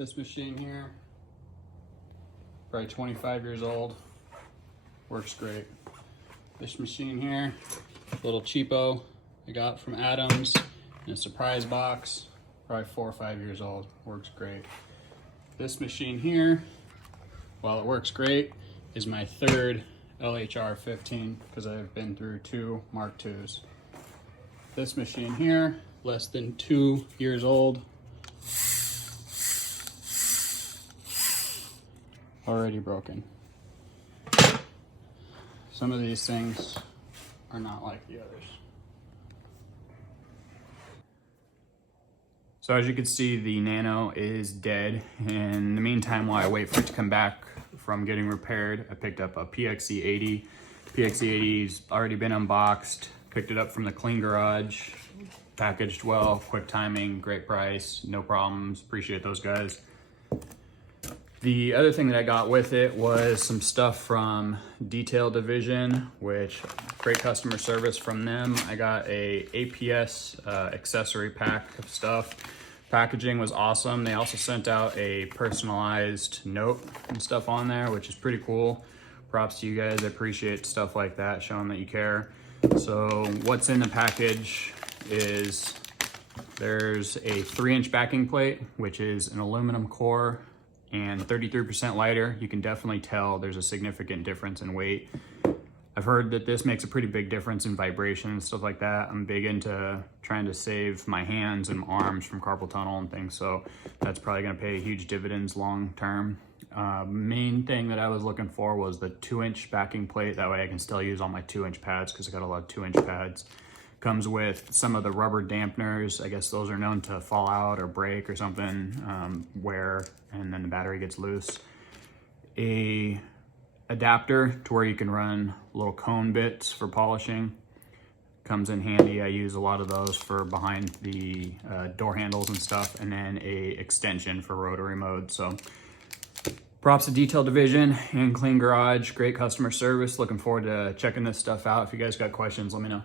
This machine here, probably 25 years old, works great. This machine here, little cheapo I got from Adams in a surprise box, probably 4 or 5 years old, works great. This machine here, while it works great, is my third LHR 15 because I've been through 2 Mark IIs. This machine here, less than 2 years old, already broken. Some of these things are not like the others. So as you can see, the Nano is dead. In the meantime, while I wait for it to come back from getting repaired, I picked up a PXE80. PXE80's already been unboxed, picked it up from the Clean Garage, packaged well, quick timing, great price, no problems, appreciate those guys. The other thing that I got with it was some stuff from Detail Division, which great customer service from them. I got a APS accessory pack of stuff. Packaging was awesome. They also sent out a personalized note and stuff on there, which is pretty cool. Props to you guys. I appreciate stuff like that, showing that you care. So what's in the package is there's a 3-inch backing plate, which is an aluminum core and 33% lighter. You can definitely tell there's a significant difference in weight. I've heard that this makes a pretty big difference in vibration and stuff like that. I'm big into trying to save my hands and arms from carpal tunnel and things, so that's probably gonna pay huge dividends long term. Main thing that I was looking for was the 2-inch backing plate. That way I can still use all my 2-inch pads because I got a lot of 2-inch pads. Comes with some of the rubber dampeners. I guess those are known to fall out or break or something, and then the battery gets loose. A adapter to where you can run little cone bits for polishing. Comes in handy. I use a lot of those for behind the door handles and stuff, and then a extension for rotary mode. So props to Detail Division and Clean Garage. Great customer service. Looking forward to checking this stuff out. If you guys got questions, let me know.